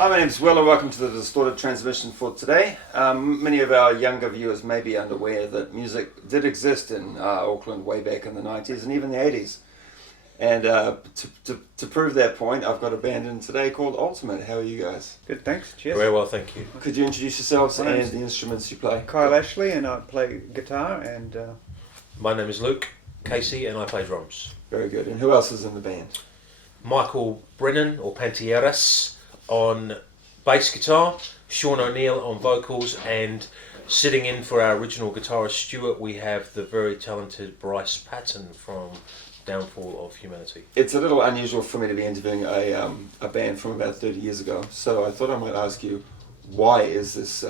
Hi, my name's Will and welcome to the Distorted Transmission for today. Many of our younger viewers may be unaware that music did exist in Auckland way back in the 90s and even the 80s. And to prove that point, I've got a band in today called Ultimate. How are you guys? Good, thanks. Cheers. Very well, thank you. Could you introduce yourselves and the instruments you play? Kyle Ashley, and I play guitar, and My name is Luke Casey and I play drums. Very good. And who else is in the band? Michael Brennan, or Pantieras, on bass guitar, Sean O'Neill on vocals, and sitting in for our original guitarist Stuart, we have the very talented Bryce Patton from Downfall of Humanity. It's a little unusual for me to be interviewing a band from about 30 years ago, so I thought I might ask you, why is this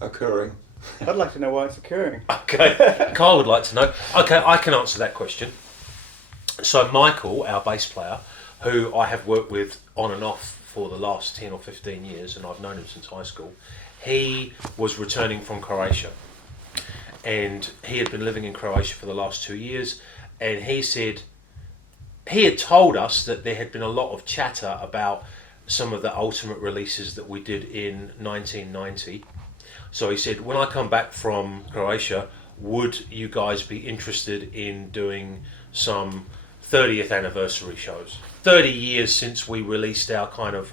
occurring? I'd like to know why it's occurring. Okay, Kyle would like to know. Okay, I can answer that question. So Michael, our bass player, who I have worked with on and off for the last 10 or 15 years, and I've known him since high school, he was returning from Croatia. And he had been living in Croatia for the last 2 years, and he said, he had told us that there had been a lot of chatter about some of the Ultimate releases that we did in 1990. So he said, when I come back from Croatia, would you guys be interested in doing some 30th anniversary shows? 30 years since we released our kind of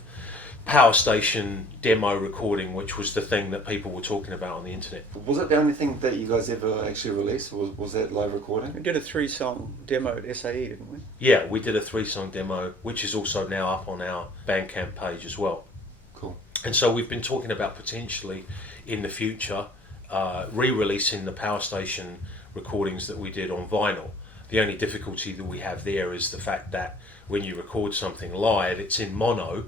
Power Station demo recording, which was the thing that people were talking about on the internet. Was it the only thing that you guys ever actually released? Was that live recording? We did a 3-song demo at SAE, didn't we? Yeah, we did a 3-song demo, which is also now up on our Bandcamp page as well. Cool. And so we've been talking about potentially in the future re-releasing the Power Station recordings that we did on vinyl. The only difficulty that we have there is the fact that when you record something live, it's in mono,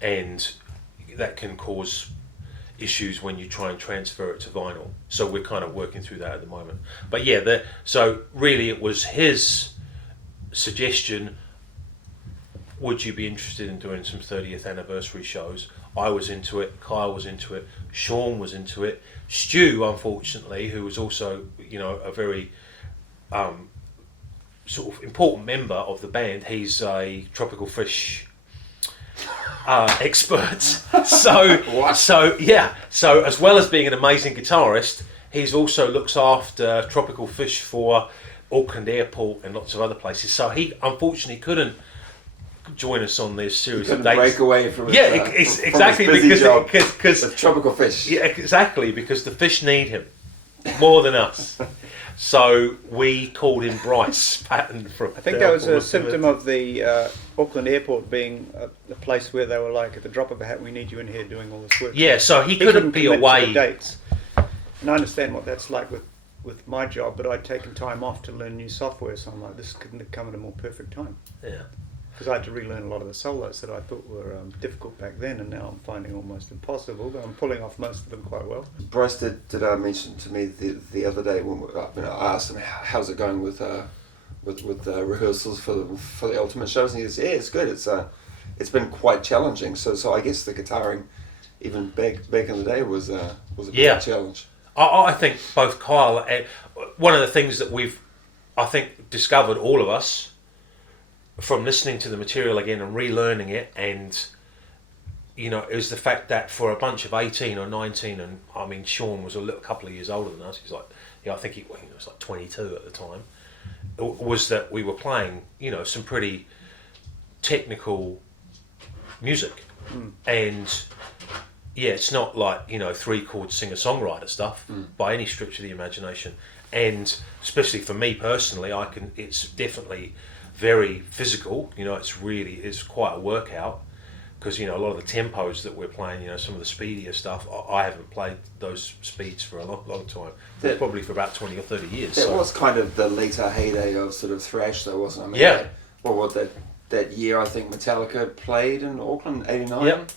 and that can cause issues when you try and transfer it to vinyl. So we're kind of working through that at the moment. But yeah, so really it was his suggestion, would you be interested in doing some 30th anniversary shows? I was into it, Kyle was into it, Sean was into it. Stu, unfortunately, who was also, a very sort of important member of the band, he's a tropical fish expert. So as well as being an amazing guitarist, he's also looks after tropical fish for Auckland Airport and lots of other places. So he unfortunately couldn't join us on this series of dates. Break away from his, exactly, from his busy job because with tropical fish. Yeah, exactly, because the fish need him more than us. So we called him Bryce Patton from. I think that was a symptom of the Auckland Airport being a place where they were like, at the drop of a hat, we need you in here doing all this work. Yeah, so he couldn't be commit away. to the dates. And I understand what that's like with my job, but I'd taken time off to learn new software, so I'm like, this couldn't have come at a more perfect time. Yeah. Because I had to relearn a lot of the solos that I thought were difficult back then, and now I'm finding almost impossible, but I'm pulling off most of them quite well. Bryce did mention to me the other day when I asked him how's it going with rehearsals for the Ultimate shows, and he said, yeah, it's good. It's been quite challenging. So I guess the guitaring, even back in the day, was a big challenge. I think both Kyle and one of the things that we've, I think, discovered, all of us, from listening to the material again and relearning it, and is the fact that for a bunch of 18 or 19, and I mean Sean was a couple of years older than us, he's like, I think he was like 22 at the time, was that we were playing some pretty technical music. And yeah, it's not like 3-chord singer-songwriter stuff by any stretch of the imagination, and especially for me personally, it's definitely very physical. It's quite a workout, because a lot of the tempos that we're playing, some of the speedier stuff, I haven't played those speeds for a long time. Probably for about 20 or 30 years. That was kind of the later heyday of sort of thrash, though, wasn't it? I mean, yeah. What that year? I think Metallica played in Auckland, '89. Yep.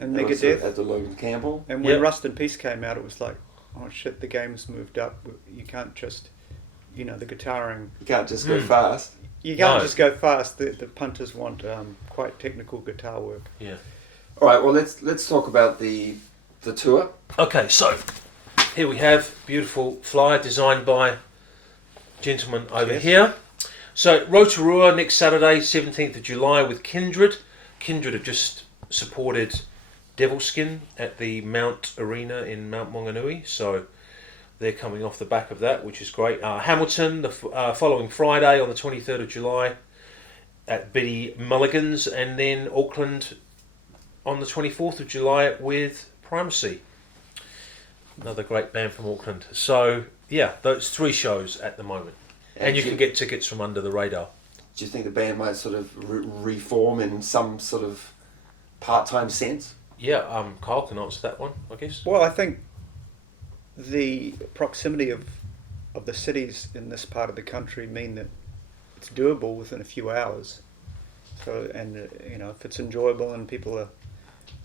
And Megadeth at the Logan Campbell. And when Rust in Peace came out, it was like, oh shit, the game's moved up. You can't just, the guitaring. You can't just go fast. You can't just go fast. The punters want quite technical guitar work. Yeah. All right. Well, let's talk about the tour. Okay, so here we have beautiful flyer designed by gentleman over here. So Rotorua next Saturday, 17th of July, with Kindred. Kindred have just supported Devilskin at the Mount Arena in Mount Maunganui. So they're coming off the back of that, which is great. Hamilton the following Friday on the 23rd of July at Biddy Mulligan's, and then Auckland on the 24th of July with Primacy, another great band from Auckland. So yeah, those 3 shows at the moment, and you can get tickets from Under the Radar. Do you think the band might sort of reform in some sort of part-time sense? Yeah, Kyle can answer that one, I guess. Well, I think the proximity of the cities in this part of the country mean that it's doable within a few hours. So, and if it's enjoyable and people are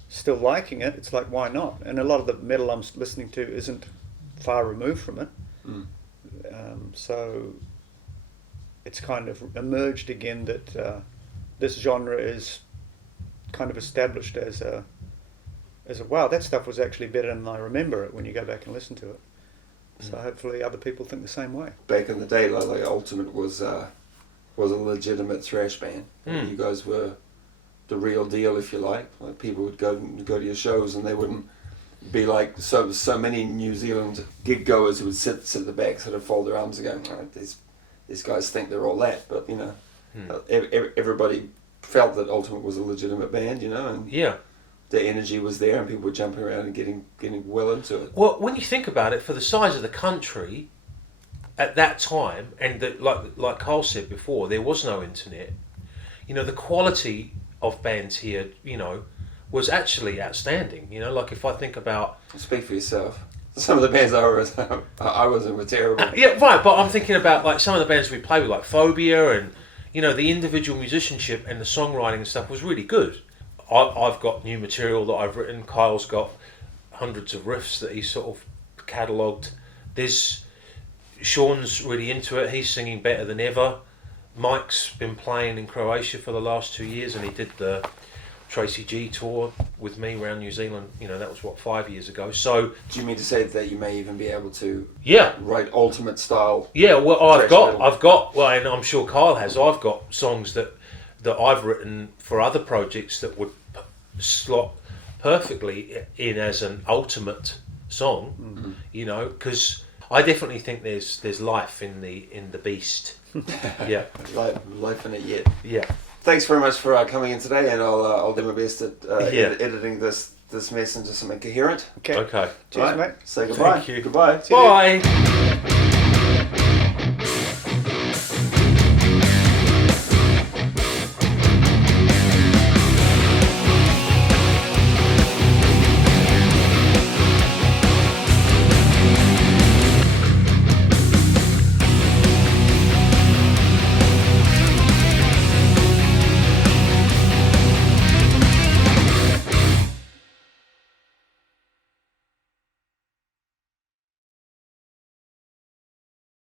still liking it, it's like, why not? And a lot of the metal I'm listening to isn't far removed from it. So it's kind of emerged again that this genre is kind of established as a wow, that stuff was actually better than I remember it when you go back and listen to it. So hopefully other people think the same way. Back in the day, like Ultimate was a legitimate thrash band. You guys were the real deal, if you like. Like people would go to your shows, and they wouldn't be like so many New Zealand gig goers who would sit at the back, sort of fold their arms and go, right, these guys think they're all that, but everybody felt that Ultimate was a legitimate band, and Yeah. the energy was there, and people were jumping around and getting well into it. Well, when you think about it, for the size of the country at that time, and like Carl said before, there was no internet. The quality of bands here, was actually outstanding. Like if I think about... Speak for yourself. Some of the bands I was in were terrible. Yeah, right, but I'm thinking about like some of the bands we played with, like Phobia, and the individual musicianship and the songwriting and stuff was really good. I've got new material that I've written. Kyle's got hundreds of riffs that he's sort of catalogued. Sean's really into it. He's singing better than ever. Mike's been playing in Croatia for the last 2 years, and he did the Tracy G tour with me around New Zealand. That was 5 years ago. So do you mean to say that you may even be able to write Ultimate style? Yeah, well, I've got, well, and I'm sure Kyle has. I've got songs that I've written for other projects that would slot perfectly in as an Ultimate song. Because I definitely think there's life in the beast. Yeah, life in it yet. Yeah. Thanks very much for coming in today, and I'll do my best at editing this mess into something coherent. Okay. Okay. Cheers, mate. Say goodbye. Thank you. Goodbye. Bye.